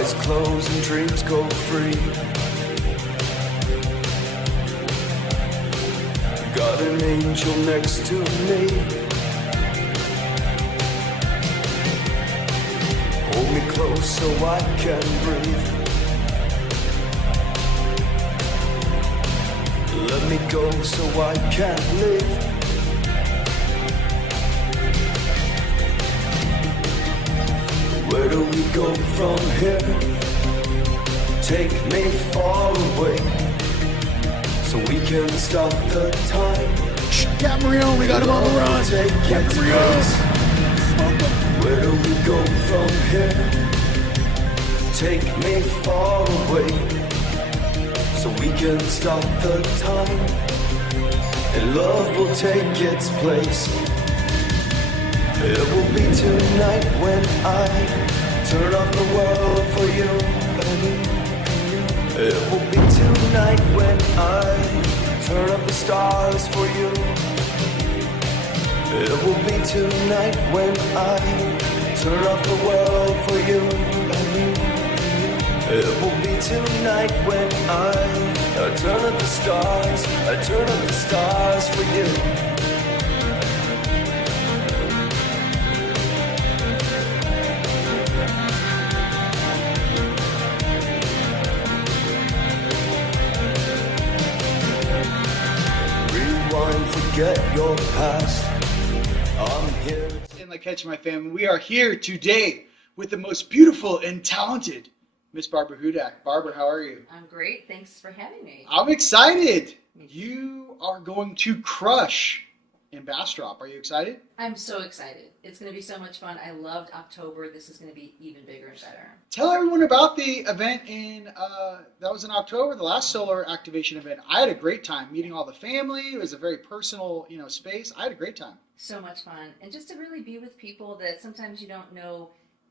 Eyes closed and dreams go free. Got an angel next to me. Hold me close so I can breathe. Let me go so I can live. Where do we go from here? Take me far away, so we can stop the time. Gabriel, we got him on the run. Gabriel. Where do we go from here? Take me far away, so we can stop the time, and love will take its place. It will be tonight when I turn off the world for you. It will be tonight when I turn up the stars for you. It will be tonight when I turn off the world for you. It will be tonight when I turn up the stars. I turn up the stars for you. Forget your past. I'm here. And like catching my family, we are here today with the most beautiful and talented Miss Barbara Hudak. Barbara, how are you? I'm great. Thanks for having me. I'm excited. You are going to crush in Bastrop. Are you excited? I'm so excited. It's going to be so much fun. I loved October. This is going to be even bigger and better. Tell everyone about the event that was in October, the last solar activation event. I had a great time meeting all the family. It was a very personal, space. I had a great time. So much fun. And just to really be with people that sometimes you don't know.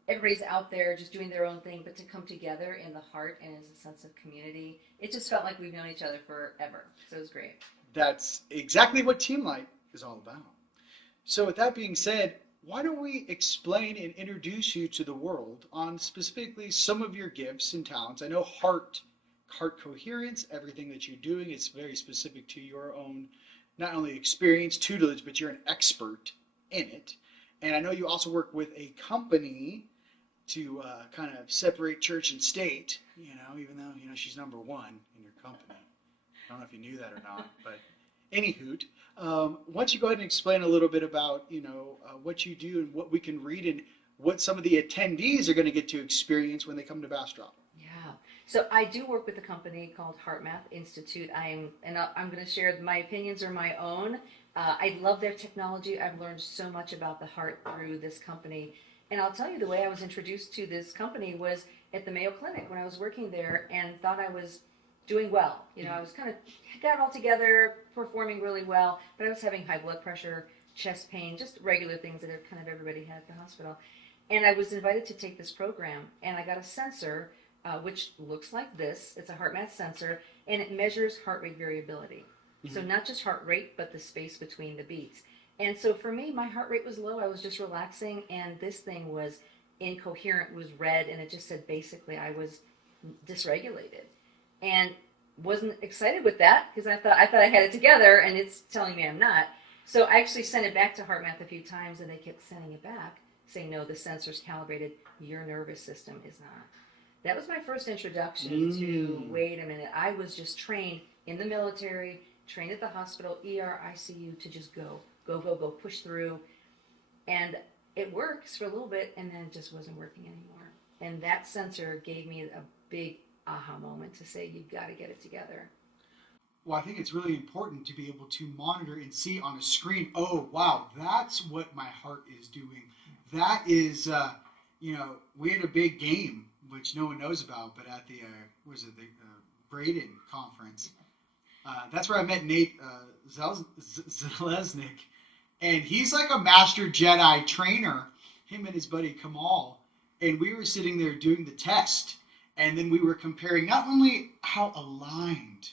Everybody's out there just doing their own thing, but to come together in the heart and as a sense of community, it just felt like we've known each other forever. So it was great. That's exactly what Team Light is all about. So with that being said, why don't we explain and introduce you to the world on specifically some of your gifts and talents? I know heart coherence, everything that you're doing is very specific to your own, not only experience, tutelage, but you're an expert in it. And I know you also work with a company to kind of separate church and state, even though, she's number one in your company. I don't know if you knew that or not, but anywho, why don't you go ahead and explain a little bit about, what you do and what we can read and what some of the attendees are going to get to experience when they come to Bastrop. Yeah. So I do work with a company called HeartMath Institute. I'm going to share my opinions are my own. I love their technology. I've learned so much about the heart through this company. And I'll tell you, the way I was introduced to this company was at the Mayo Clinic when I was working there and thought I was doing well. I was kind of got it all together, performing really well, but I was having high blood pressure, chest pain, just regular things that kind of everybody had at the hospital. And I was invited to take this program, and I got a sensor, which looks like this. It's a HeartMath sensor, and it measures heart rate variability. Mm-hmm. So not just heart rate, but the space between the beats. And so for me, my heart rate was low. I was just relaxing, and this thing was incoherent, was red, and it just said basically I was dysregulated. And wasn't excited with that because I thought I had it together, and it's telling me I'm not. So I actually sent it back to HeartMath a few times, and they kept sending it back, saying, no, the sensor's calibrated. Your nervous system is not. That was my first introduction to, wait a minute, I was just trained in the military, trained at the hospital, ER, ICU, to just go, push through. And it works for a little bit, and then it just wasn't working anymore. And that sensor gave me a big aha moment to say, you've got to get it together. Well, I think it's really important to be able to monitor and see on a screen, oh, wow, that's what my heart is doing. That is, we had a big game, which no one knows about, but at the, Braden conference, that's where I met Nate Zelesnik, and he's like a master Jedi trainer, him and his buddy Kamal, and we were sitting there doing the test, and then we were comparing not only how aligned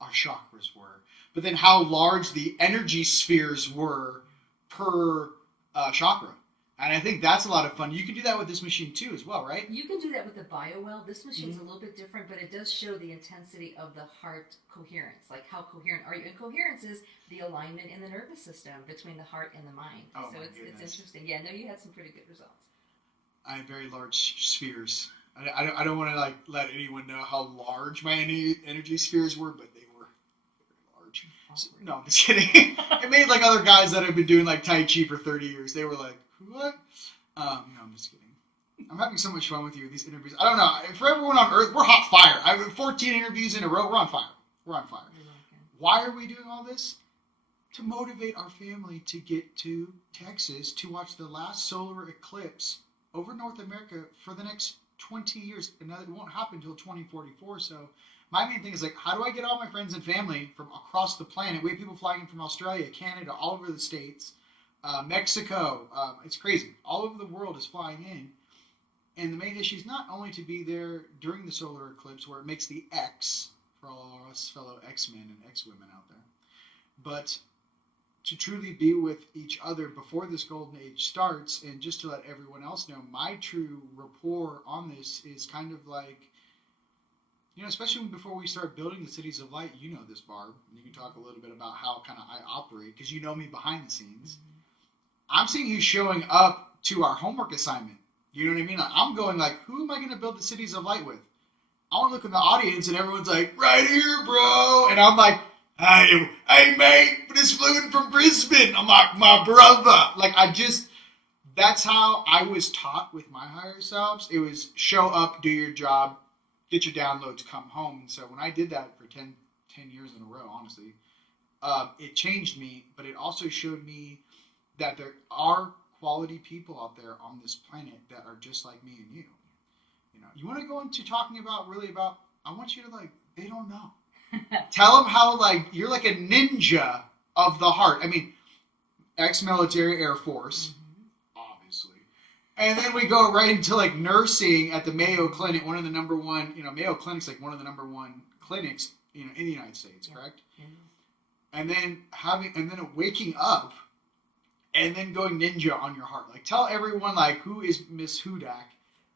our chakras were, but then how large the energy spheres were per chakra. And I think that's a lot of fun. You can do that with this machine too as well, right? You can do that with the BioWell. This machine's a little bit different, but it does show the intensity of the heart coherence, like how coherent are you. And coherence is the alignment in the nervous system between the heart and the mind. Oh, so my it's goodness. interesting. Yeah, no, you had some pretty good results. I have very large spheres. I don't want to like let anyone know how large my energy spheres were, but they were very large. So, no, I'm just kidding. It made like other guys that have been doing like Tai Chi for 30 years. They were like, what? No, I'm just kidding. I'm having so much fun with you with these interviews. I don't know. For everyone on Earth, we're hot fire. I have 14 interviews in a row. We're on fire. We're on fire. Why are we doing all this? To motivate our family to get to Texas to watch the last solar eclipse over North America for the next 20 years. And that won't happen until 2044. So my main thing is like, how do I get all my friends and family from across the planet? We have people flying in from Australia, Canada, all over the States, Mexico. It's crazy. All over the world is flying in. And the main issue is not only to be there during the solar eclipse where it makes the X for all of us fellow X-men and X-women out there, but to truly be with each other before this golden age starts. And just to let everyone else know, my true rapport on this is kind of like, you know, especially before we start building the cities of light, you know this, Barb, and you can talk a little bit about how kind of I operate, because you know me behind the scenes. I'm seeing you showing up to our homework assignment. You know what I mean? Like, I'm going like, who am I going to build the cities of light with? I want to look in the audience and everyone's like, right here, bro. And I'm like, hey, mate, just flew in from Brisbane. I'm like, my brother. Like, that's how I was taught with my higher selves. It was show up, do your job, get your downloads, come home. And so when I did that for 10 years in a row, honestly, it changed me, but it also showed me that there are quality people out there on this planet that are just like me and you. You know, you want to go into talking about, I want you to like, they don't know. Tell them how like, you're like a ninja of the heart. I mean, ex-military Air Force, obviously. And then we go right into like nursing at the Mayo Clinic, one of the number one, you know, Mayo Clinic's like one of the number one clinics, you know, in the United States, correct? Yeah. And then waking up and then going ninja on your heart. Like, tell everyone, like, who is Miss Hudak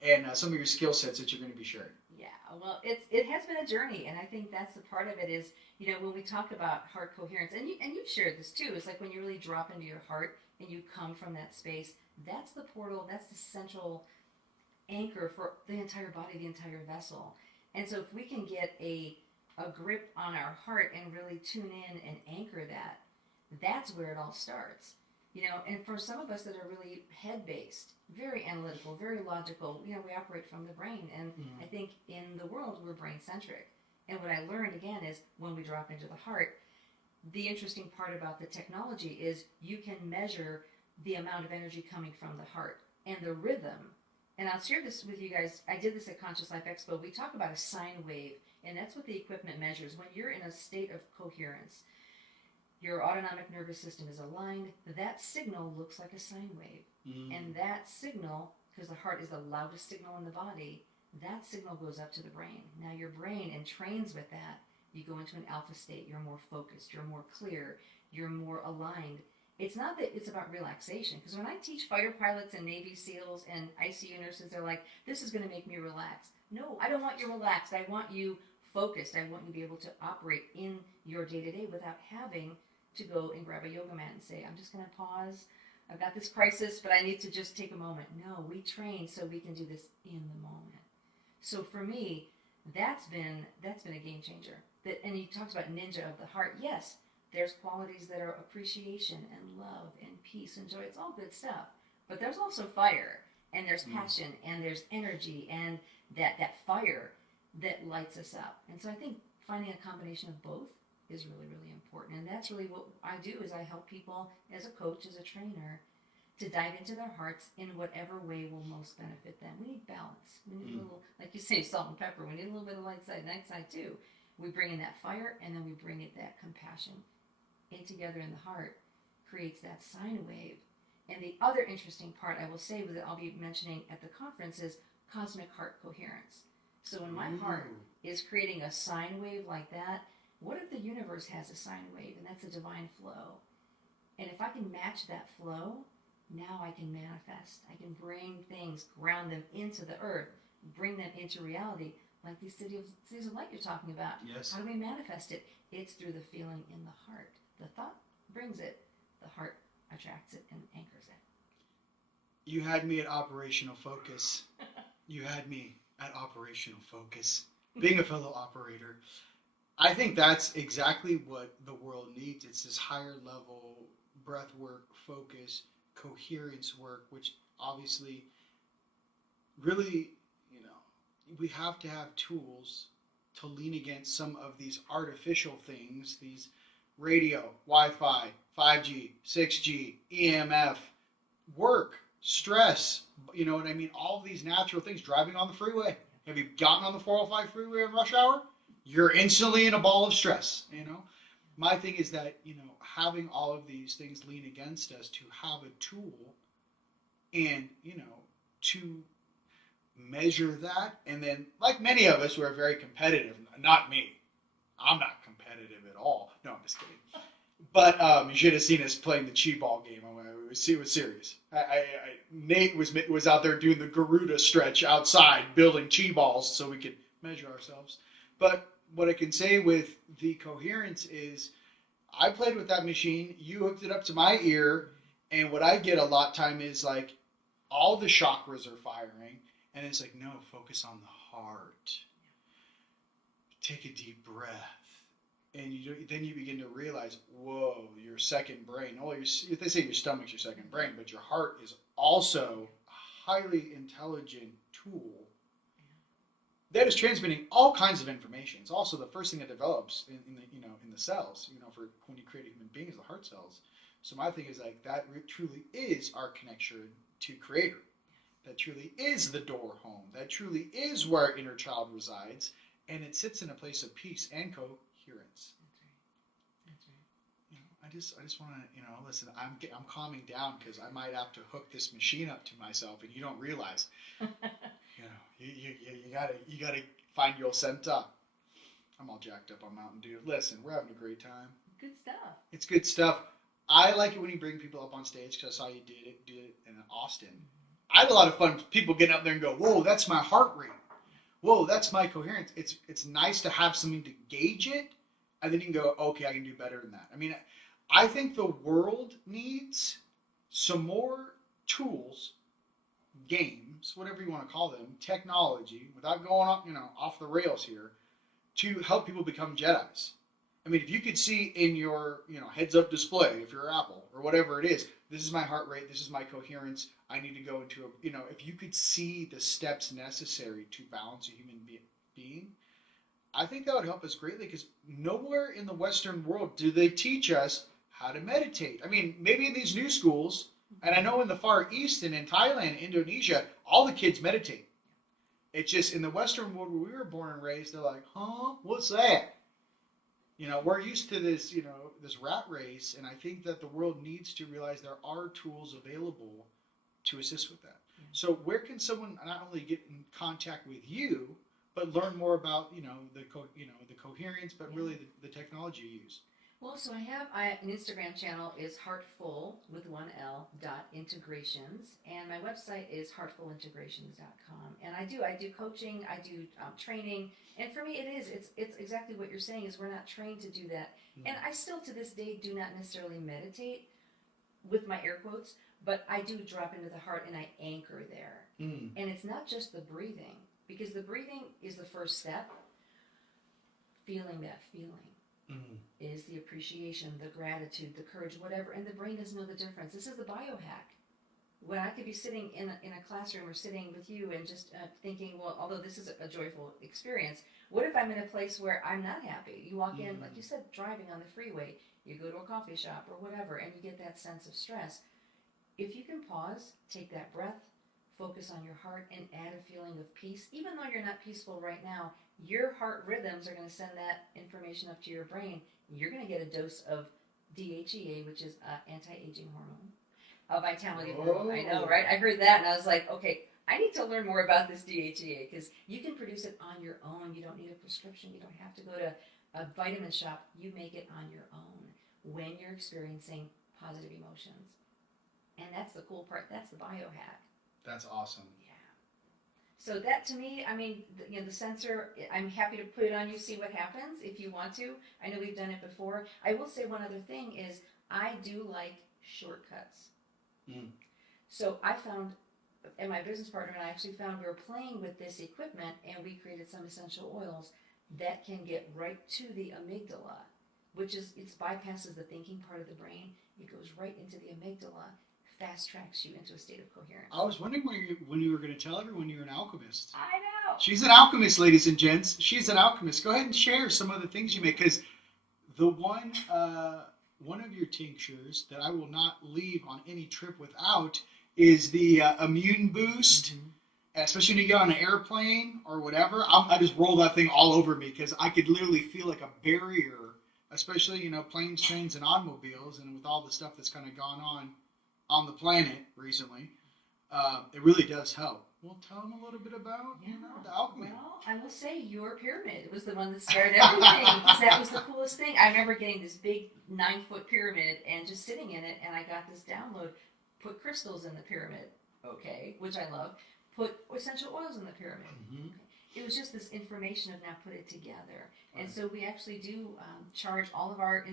and some of your skill sets that you're going to be sharing. Yeah, well, it has been a journey, and I think that's the part of it is, you know, when we talk about heart coherence, and you've shared this too, it's like when you really drop into your heart and you come from that space, that's the portal, that's the central anchor for the entire body, the entire vessel. And so if we can get a grip on our heart and really tune in and anchor that, that's where it all starts. You know, and for some of us that are really head-based, very analytical, very logical, you know, we operate from the brain. And I think in the world, we're brain-centric. And what I learned, again, is when we drop into the heart, the interesting part about the technology is you can measure the amount of energy coming from the heart and the rhythm. And I'll share this with you guys. I did this at Conscious Life Expo. We talk about a sine wave, and that's what the equipment measures. When you're in a state of coherence, your autonomic nervous system is aligned, that signal looks like a sine wave. And that signal, because the heart is the loudest signal in the body, that signal goes up to the brain. Now your brain entrains with that. You go into an alpha state. You're more focused. You're more clear. You're more aligned. It's not that it's about relaxation. Because when I teach fighter pilots and Navy SEALs and ICU nurses, they're like, this is going to make me relax. No, I don't want you relaxed. I want you focused. I want you to be able to operate in your day-to-day without having to go and grab a yoga mat and say, I'm just going to pause. I've got this crisis, but I need to just take a moment. No, we train so we can do this in the moment. So for me, that's been a game changer. And he talks about ninja of the heart. Yes, there's qualities that are appreciation and love and peace and joy. It's all good stuff. But there's also fire, and there's passion, and there's energy, and that fire that lights us up. And so I think finding a combination of both is really, really important. And that's really what I do, is I help people as a coach, as a trainer, to dive into their hearts in whatever way will most benefit them. We need balance. We need a little, like you say, salt and pepper. We need a little bit of light side, night side too. We bring in that fire, and then we bring it that compassion in together in the heart, creates that sine wave. And the other interesting part I will say that I'll be mentioning at the conference is cosmic heart coherence. So when my heart is creating a sine wave like that, what if the universe has a sine wave, and that's a divine flow? And if I can match that flow, now I can manifest. I can bring things, ground them into the earth, bring them into reality, like these cities of light you're talking about. Yes. How do we manifest it? It's through the feeling in the heart. The thought brings it, the heart attracts it and anchors it. You had me at operational focus. You had me at operational focus. Being a fellow operator, I think that's exactly what the world needs. It's this higher level breath work, focus, coherence work, which obviously really, we have to have tools to lean against some of these artificial things, these radio, Wi-Fi, 5G, 6G, EMF, work, stress, you know what I mean? All of these natural things, driving on the freeway. Have you gotten on the 405 freeway in rush hour? You're instantly in a ball of stress, My thing is that, having all of these things lean against us, to have a tool and, to measure that. And then, like many of us, we're very competitive. Not me. I'm not competitive at all. No, I'm just kidding. But you should have seen us playing the chi ball game. It was serious. Nate was out there doing the Garuda stretch outside, building chi balls so we could measure ourselves. But what I can say with the Coherence is, I played with that machine. You hooked it up to my ear, and what I get a lot of time is like all the chakras are firing, and it's like, no, focus on the heart. Take a deep breath. And then you begin to realize, whoa, your second brain. Oh, they say your stomach's your second brain, but your heart is also a highly intelligent tool that is transmitting all kinds of information. It's also the first thing that develops in the cells. For when you create a human being, is the heart cells. So my thing is like that truly is our connection to Creator. That truly is the door home. That truly is where our inner child resides, and it sits in a place of peace and coherence. That's right. I just want to, listen. I'm calming down because I might have to hook this machine up to myself, and you don't realize. You gotta find your center. I'm all jacked up on Mountain Dew. Listen, we're having a great time. Good stuff. It's good stuff. I like it when you bring people up on stage because I saw you did it in Austin. I had a lot of fun. People getting up there and go, "Whoa, that's my heart rate. Whoa, that's my coherence." It's nice to have something to gauge it, and then you can go, "Okay, I can do better than that." I mean, I think the world needs some more tools, games, whatever you want to call them, technology, without going off the rails here, to help people become Jedis. I mean, if you could see in your heads-up display, if you're Apple or whatever it is, this is my heart rate, this is my coherence. I need to go into if you could see the steps necessary to balance a human being, I think that would help us greatly, because nowhere in the Western world do they teach us how to meditate. I mean, maybe in these new schools, and I know in the Far East and in Thailand, Indonesia, all the kids meditate. It's just in the Western world where we were born and raised, they're like, huh, what's that? We're used to this, this rat race, and I think that the world needs to realize there are tools available to assist with that. Yeah. So where can someone not only get in contact with you, but learn more about, the coherence, but really the technology you use? Well, so I have an Instagram channel is heartful with one L .integrations, and my website is heartfulintegrations.com. And I do coaching, I do training, and for me it's exactly what you're saying, is we're not trained to do that. Mm-hmm. And I still to this day do not necessarily meditate with my air quotes, but I do drop into the heart and I anchor there. Mm. And it's not just the breathing, because the breathing is the first step. Feeling that feeling. Mm-hmm. Is the appreciation, the gratitude, the courage, whatever, and the brain doesn't know the difference. This is the biohack. When I could be sitting in a classroom or sitting with you and just thinking, well, although this is a joyful experience, what if I'm in a place where I'm not happy? You walk in, like you said, driving on the freeway, you go to a coffee shop or whatever, and you get that sense of stress. If you can pause, take that breath, focus on your heart, and add a feeling of peace, even though you're not peaceful right now, your heart rhythms are going to send that information up to your brain. You're going to get a dose of DHEA, which is anti-aging hormone, a vitality hormone. I know, right? I heard that, and I was like, okay, I need to learn more about this DHEA, because you can produce it on your own. You don't need a prescription. You don't have to go to a vitamin shop. You make it on your own when you're experiencing positive emotions. And that's the cool part. That's the biohack. That's awesome. Yeah. So that to me, I mean, the sensor, I'm happy to put it on you, see what happens if you want to. I know we've done it before. I will say one other thing is I do like shortcuts. So I found, and my business partner and I actually found we were playing with this equipment and we created some essential oils that can get right to the amygdala, which is, it bypasses the thinking part of the brain. It goes right into the amygdala, fast tracks you into a state of coherence. I was wondering when you were going to tell everyone you're an alchemist. I know. She's an alchemist, ladies and gents. She's an alchemist. Go ahead and share some of the things you make, because the one of your tinctures that I will not leave on any trip without is the immune boost. Especially when you get on an airplane or whatever, I just roll that thing all over me because I could literally feel like a barrier, especially, planes, trains, and automobiles, and with all the stuff that's kind of gone on the planet recently. It really does help. Well, tell them a little bit about the alchemy. Well, I will say your pyramid was the one that started everything. Because that was the coolest thing. I remember getting this big 9-foot pyramid and just sitting in it, and I got this download. Put crystals in the pyramid, okay, which I love. Put essential oils in the pyramid. Okay. It was just this information of now put it together. And so we actually do charge all of our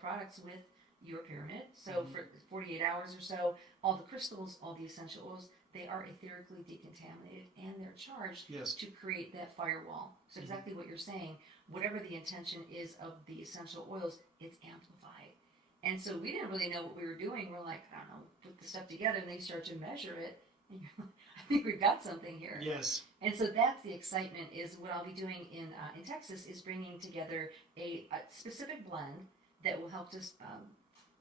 products with your pyramid. So for 48 hours or so, all the crystals, all the essential oils, they are etherically decontaminated and they're charged to create that firewall. So exactly what you're saying, whatever the intention is of the essential oils, it's amplified. And so we didn't really know what we were doing. We're like, I don't know, put the stuff together, and they start to measure it. And you're like, I think we've got something here. Yes. And so that's the excitement, is what I'll be doing in Texas is bringing together a specific blend that will help us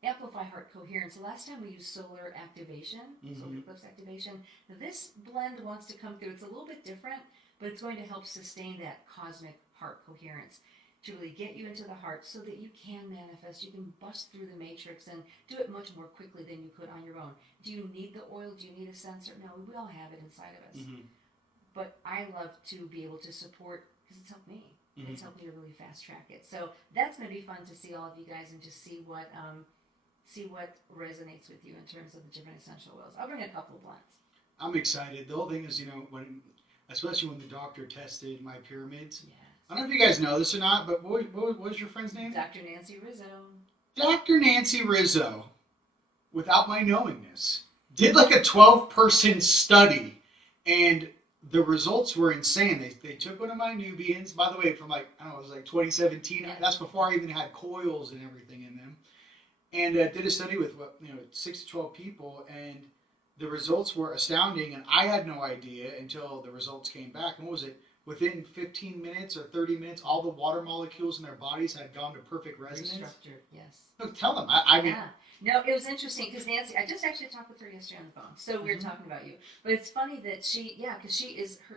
amplify heart coherence. The last time we used solar activation, solar eclipse activation. Now this blend wants to come through. It's a little bit different, but it's going to help sustain that cosmic heart coherence to really get you into the heart so that you can manifest. You can bust through the matrix and do it much more quickly than you could on your own. Do you need the oil? Do you need a sensor? No, we all have it inside of us. But I love to be able to support, because it's helped me. It's helped me to really fast track it. So that's going to be fun to see all of you guys and just see what resonates with you in terms of the different essential oils. I'll bring a couple of blends. I'm excited. The whole thing is, especially when the doctor tested my pyramids. Yes. I don't know if you guys know this or not, but what was your friend's name? Dr. Nancy Rizzo. Dr. Nancy Rizzo, without my knowing this, did like a 12-person study, and the results were insane. They took one of my Nubians, by the way, from it was like 2017. Yes. That's before I even had coils and everything in them. And did a study with 6 to 12 people, and the results were astounding. And I had no idea until the results came back. And what was it? Within 15 minutes or 30 minutes, all the water molecules in their bodies had gone to perfect resonance. Restructured, yes. No, tell them. I mean, No, it was interesting because Nancy, I just actually talked with her yesterday on the phone. So we were talking about you. But it's funny that because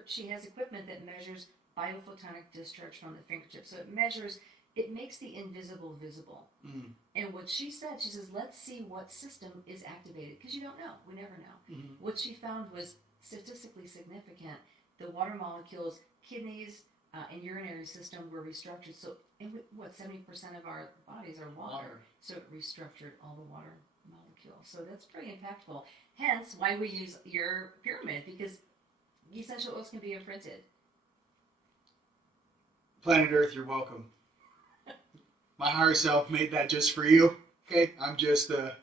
she has equipment that measures biophotonic discharge from the fingertips. So it makes the invisible visible. And what she said, she says, let's see what system is activated. Because you don't know. We never know. What she found was statistically significant. The water molecules, kidneys, and urinary system were restructured. So, 70% of our bodies are water. So it restructured all the water molecules. So that's pretty impactful. Hence, why we use your pyramid, because essential oils can be imprinted. Planet Earth, you're welcome. My higher self made that just for you. Okay, I'm just the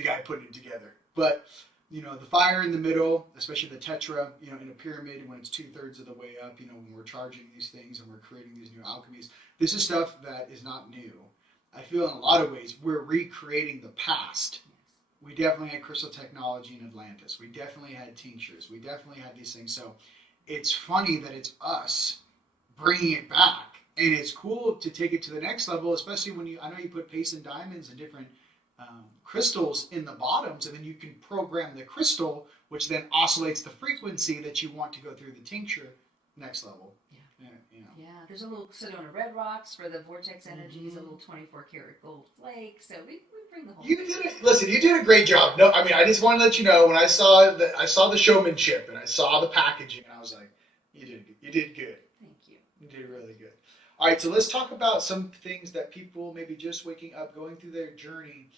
guy putting it together. But the fire in the middle, especially the tetra, in a pyramid, when it's 2/3 of the way up, when we're charging these things and we're creating these new alchemies, this is stuff that is not new. I feel in a lot of ways we're recreating the past. We definitely had crystal technology in Atlantis. We definitely had tinctures. We definitely had these things. So it's funny that it's us bringing it back. And it's cool to take it to the next level, especially when I know you put paste and diamonds and different crystals in the bottoms, and then you can program the crystal, which then oscillates the frequency that you want to go through the tincture next level. Yeah, there's a little Sedona Red Rocks for the vortex energies, a little 24-karat gold flake. So we bring the whole. You did it. Listen, you did a great job. No, I mean, I just want to let you know when I saw the showmanship and I saw the packaging, and I was like, you did good. Thank you. You did really good. All right, so let's talk about some things that people maybe just waking up, going through their journey.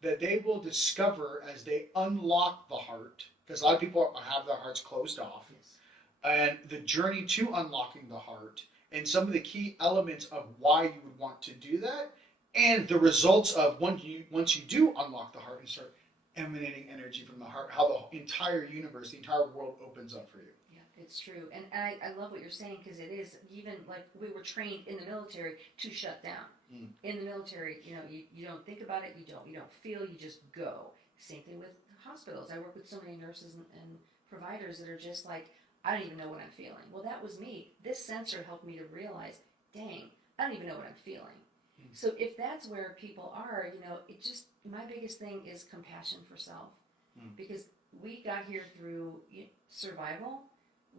that they will discover as they unlock the heart, because a lot of people have their hearts closed off, Yes. and the journey to unlocking the heart, and some of the key elements of why you would want to do that, and the results of once you do unlock the heart and start emanating energy from the heart, how the entire universe, the entire world opens up for you. Yeah, it's true. And I love what you're saying, because it is, even like we were trained in the military to shut down. In the military, you don't think about it, you don't feel, you just go. Same thing with hospitals. I work with so many nurses and providers that are just like, I don't even know what I'm feeling. Well, that was me. This sensor helped me to realize, dang, I don't even know what I'm feeling. So if that's where people are, it just, my biggest thing is compassion for self. Because we got here through survival.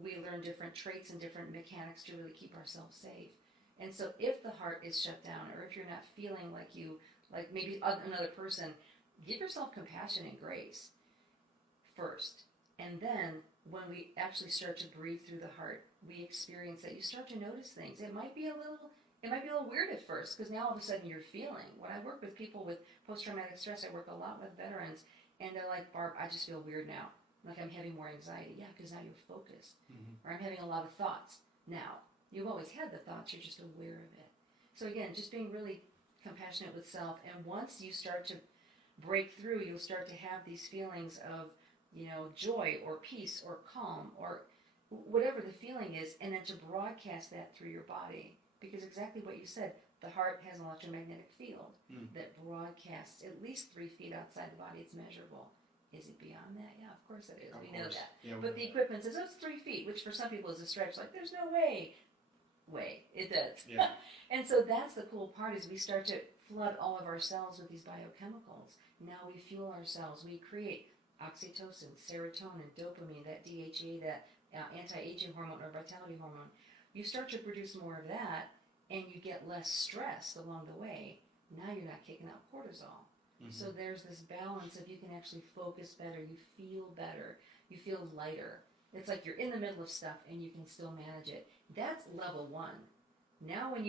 We learn different traits and different mechanics to really keep ourselves safe. And so if the heart is shut down, or if you're not feeling like maybe another person, give yourself compassion and grace first. And then when we actually start to breathe through the heart, we experience that you start to notice things. It might be a little weird at first, because now all of a sudden you're feeling. When I work with people with post-traumatic stress, I work a lot with veterans, and they're like, Barb, I just feel weird now. Like I'm having more anxiety. Yeah, because now you're focused. Or I'm having a lot of thoughts. Now, you've always had the thoughts, you're just aware of it. So again, just being really compassionate with self. And once you start to break through, you'll start to have these feelings of, joy or peace or calm or whatever the feeling is, and then to broadcast that through your body. Because exactly what you said, the heart has an electromagnetic field that broadcasts at least 3 feet outside the body. It's measurable. Is it beyond that? Yeah, of course it is. We know that. Yeah, but the equipment says, it's 3 feet, which for some people is a stretch. Like, there's no way. It does. Yeah. And so that's the cool part, is we start to flood all of our cells with these biochemicals. Now we fuel ourselves. We create oxytocin, serotonin, dopamine, that DHA, that anti-aging hormone or vitality hormone. You start to produce more of that, and you get less stressed along the way. Now you're not kicking out cortisol. So there's this balance of you can actually focus better, you feel better, you feel lighter. It's like you're in the middle of stuff and you can still manage it. That's level 1. Now and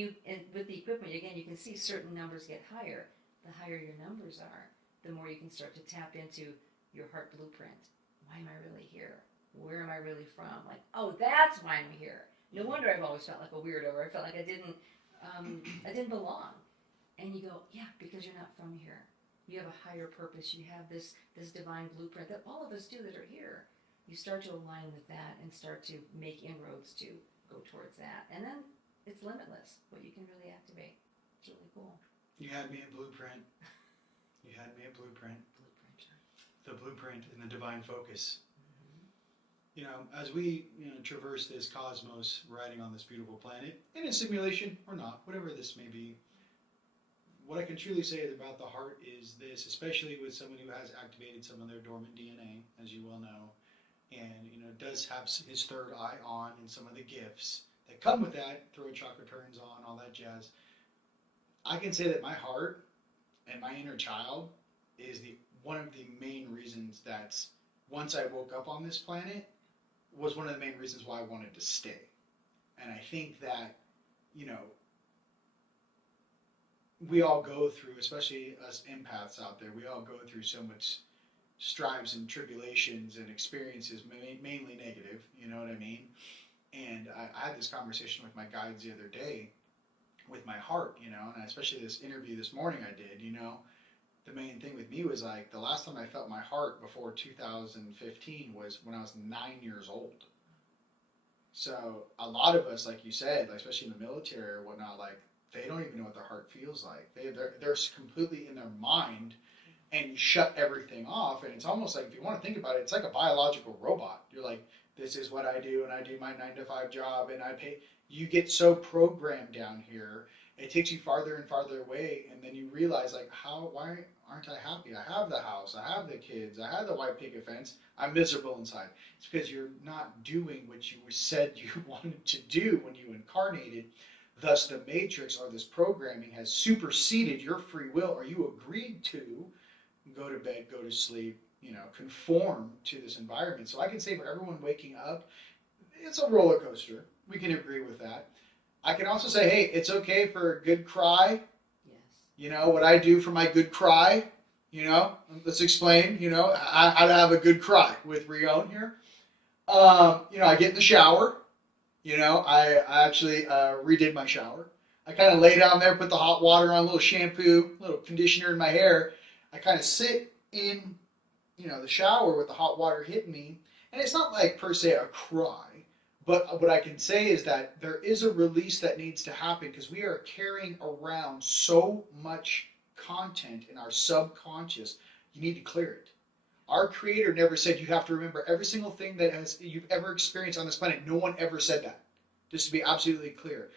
with the equipment, again, you can see certain numbers get higher. The higher your numbers are, the more you can start to tap into your heart blueprint. Why am I really here? Where am I really from? Like, oh, that's why I'm here. No wonder I've always felt like a weirdo, or I felt like I didn't belong. And you go, yeah, because you're not from here. You have a higher purpose. You have this divine blueprint that all of us do that are here. You start to align with that and start to make inroads to go towards that. And then it's limitless what you can really activate. It's really cool. You had me at blueprint. The blueprint and the divine focus. As we traverse this cosmos, riding on this beautiful planet, in a simulation or not, whatever this may be, what I can truly say about the heart is this, especially with someone who has activated some of their dormant DNA, as you well know, and does have his third eye on, and some of the gifts that come with that, throat chakra turns on, all that jazz. I can say that my heart and my inner child is one of the main reasons that once I woke up on this planet was one of the main reasons why I wanted to stay. And I think that, we all go through, especially us empaths out there, we all go through so much strives and tribulations and experiences, mainly negative, you know what I mean? And I had this conversation with my guides the other day with my heart, and especially this interview this morning I did, the main thing with me was like, the last time I felt my heart before 2015 was when I was 9 years old. So a lot of us, like you said, especially in the military or whatnot, like, they don't even know what their heart feels like. They're completely in their mind, and you shut everything off. And it's almost like, if you want to think about it, it's like a biological robot. You're like, this is what I do, and I do my 9-to-5 job, and I pay. You get so programmed down here, it takes you farther and farther away, and then you realize, like, why aren't I happy? I have the house, I have the kids, I have the white picket fence. I'm miserable inside. It's because you're not doing what you said you wanted to do when you incarnated. Thus, the matrix, or this programming, has superseded your free will, or you agreed to go to bed, go to sleep, conform to this environment. So I can say, for everyone waking up, it's a roller coaster. We can agree with that. I can also say, hey, it's okay for a good cry. Yes. What I do for my good cry, You know, let's explain, you know, how to have a good cry with Rion here. You know, I get in the shower. You know, I actually redid my shower. I kind of lay down there, put the hot water on, a little shampoo, a little conditioner in my hair. I kind of sit in, you know, the shower with the hot water hitting me. And it's not like per se a cry, but what I can say is that there is a release that needs to happen because we are carrying around so much content in our subconscious. You need to clear it. Our creator never said you have to remember every single thing that you've ever experienced on this planet. No one ever said that. Just to be absolutely clear.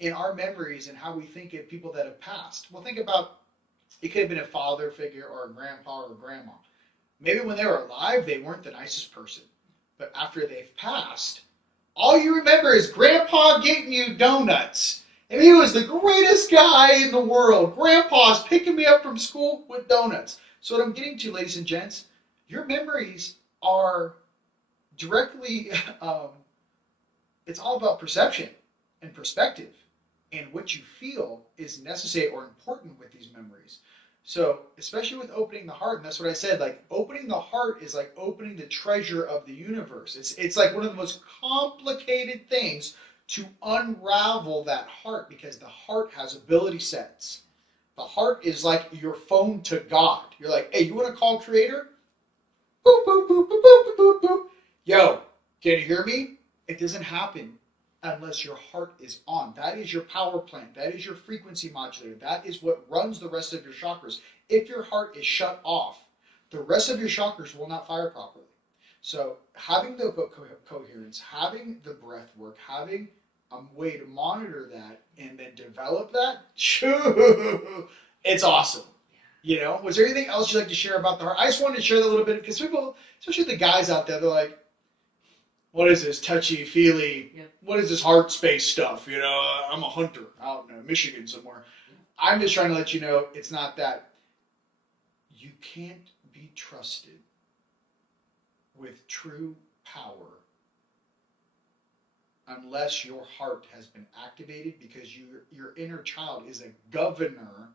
In our memories and how we think of people that have passed. Well, think about, it could have been a father figure or a grandpa or a grandma. Maybe when they were alive, they weren't the nicest person. But after they've passed, all you remember is grandpa getting you donuts. And he was the greatest guy in the world. Grandpa's picking me up from school with donuts. So what I'm getting to, ladies and gents, your memories are directly, it's all about perception and perspective. And what you feel is necessary or important with these memories. So, especially with opening the heart, and that's what I said, like opening the heart is like opening the treasure of the universe. It's like one of the most complicated things to unravel that heart because the heart has ability sets. The heart is like your phone to God. You're like, hey, you want to call Creator? Boop, boop, boop, boop, boop, boop, boop. Yo, can you hear me? It doesn't happen unless your heart is on. That is your power plant. That is your frequency modulator. That is what runs the rest of your chakras. If your heart is shut off, the rest of your chakras will not fire properly. So having the coherence, having the breath work, having a way to monitor that and then develop that, it's awesome. You know, was there anything else you'd like to share about the heart? I just wanted to share that a little bit because people, especially the guys out there, they're like, what is this touchy-feely, what is this heart space stuff? You know, I'm a hunter out in Michigan somewhere. I'm just trying to let you know it's not that. You can't be trusted with true power unless your heart has been activated because your inner child is a governor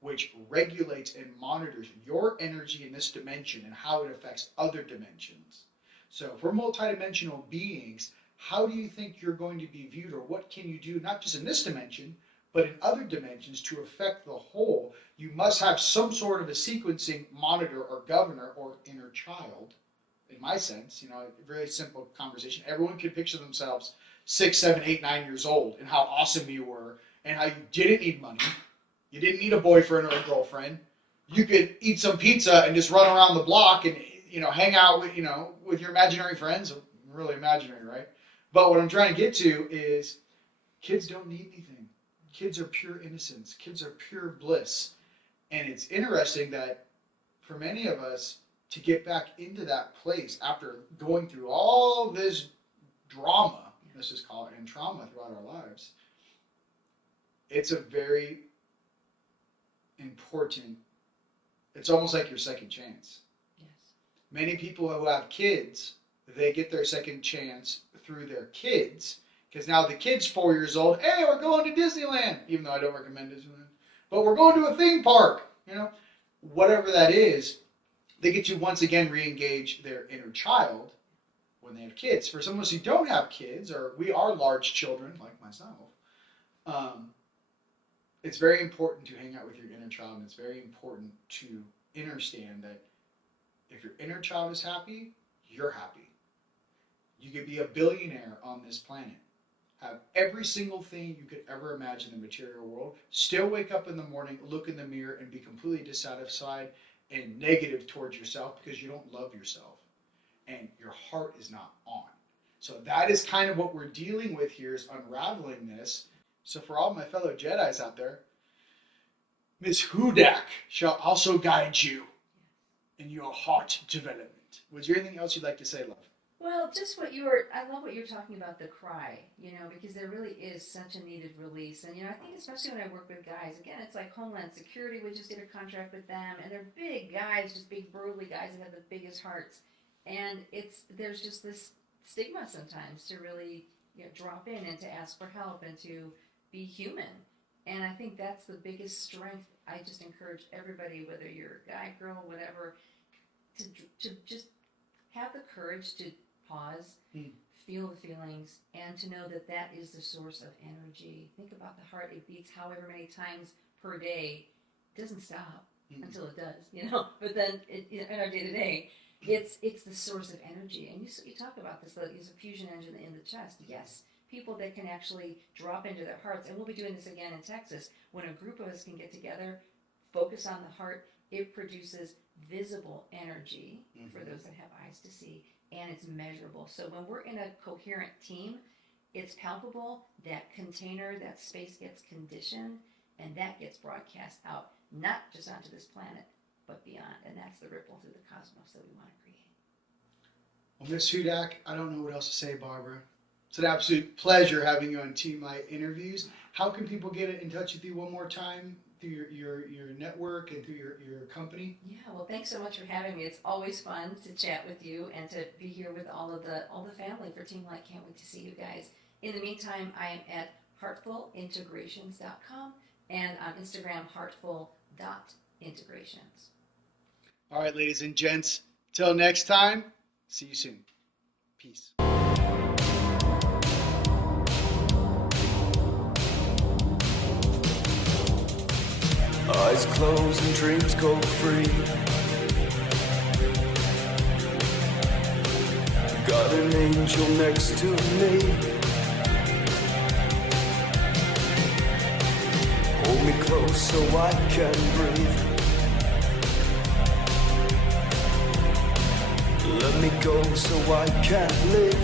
which regulates and monitors your energy in this dimension and how it affects other dimensions. So if we're multidimensional beings, how do you think you're going to be viewed, or what can you do, not just in this dimension, but in other dimensions to affect the whole? You must have some sort of a sequencing monitor or governor or inner child. In my sense, you know, a very simple conversation. Everyone can picture themselves 6, 7, 8, 9 years old and how awesome you were and how you didn't need money. You didn't need a boyfriend or a girlfriend. You could eat some pizza and just run around the block and, you know, hang out with, you know, with your imaginary friends. Really imaginary, right? But what I'm trying to get to is kids don't need anything. Kids are pure innocence. Kids are pure bliss. And it's interesting that for many of us to get back into that place after going through all this drama, let's just call it, and trauma throughout our lives, it's a very important, it's almost like your second chance. Yes. Many people who have kids, they get their second chance through their kids, because now the kid's 4 years old. Hey, we're going to Disneyland, even though I don't recommend Disneyland, but we're going to a theme park. You know, whatever that is, they get to once again re-engage their inner child when they have kids. For some of us who don't have kids, or we are large children like myself, it's very important to hang out with your inner child, and it's very important to understand that if your inner child is happy, you're happy. You could be a billionaire on this planet, have every single thing you could ever imagine in the material world, still wake up in the morning, look in the mirror, and be completely dissatisfied and negative towards yourself because you don't love yourself and your heart is not on. So that is kind of what we're dealing with here, is unraveling this. So for all my fellow Jedis out there, Miss Hudak shall also guide you in your heart development. Was there anything else you'd like to say, love? Well, just I love what you're talking about, the cry, you know, because there really is such a needed release. And, you know, I think especially when I work with guys, again, it's like Homeland Security, we just did a contract with them, and they're big guys, just big burly guys that have the biggest hearts. And there's just this stigma sometimes to really, you know, drop in and to ask for help and to be human. And I think that's the biggest strength. I just encourage everybody, whether you're a guy, girl, whatever, to just have the courage to pause, feel the feelings, and to know that that is the source of energy. Think about the heart. It beats however many times per day. It doesn't stop until it does, But then in our day-to-day, it's the source of energy. And you talk about this, there's a fusion engine in the chest. Yes, people that can actually drop into their hearts. And we'll be doing this again in Texas. When a group of us can get together, focus on the heart, it produces visible energy for those that have eyes to see, and it's measurable. So when we're in a coherent team, it's palpable. That container, that space gets conditioned, and that gets broadcast out, not just onto this planet, but beyond. And that's the ripple through the cosmos that we want to create. Well, Miss Hudak, I don't know what else to say, Barbara. It's an absolute pleasure having you on Team Light interviews. How can people get in touch with you one more time through your network and through your company? Yeah, well, thanks so much for having me. It's always fun to chat with you and to be here with all the family for Team Light. Can't wait to see you guys. In the meantime, I am at heartfulintegrations.com and on Instagram, heartful.integrations. All right, ladies and gents, till next time, see you soon. Peace. Eyes closed and dreams go free. Got an angel next to me. Hold me close so I can breathe. Let me go so I can live.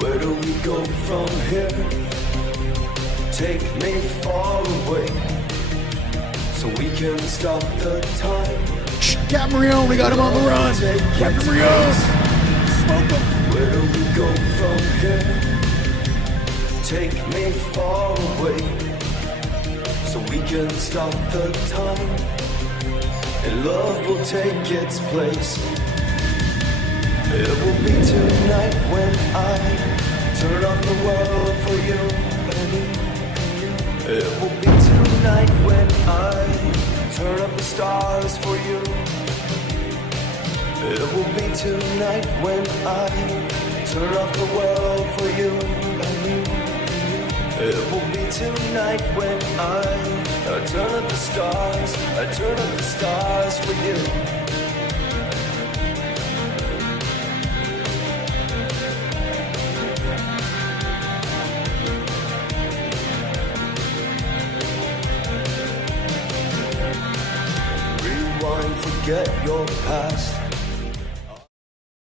Where do we go from here? Take me far away, so we can stop the time. Shh, Captain Rio, we got him on the run. Captain Rio, smoke him. Where do we go from here? Take me far away, so we can stop the time, and love will take its place. It will be tonight when I turn off the world for you, baby. It will be tonight when I turn up the stars for you. It will be tonight when I turn off the world for you, baby. It will be tonight when I turn up the stars. I turn up the stars for you. Forget your past.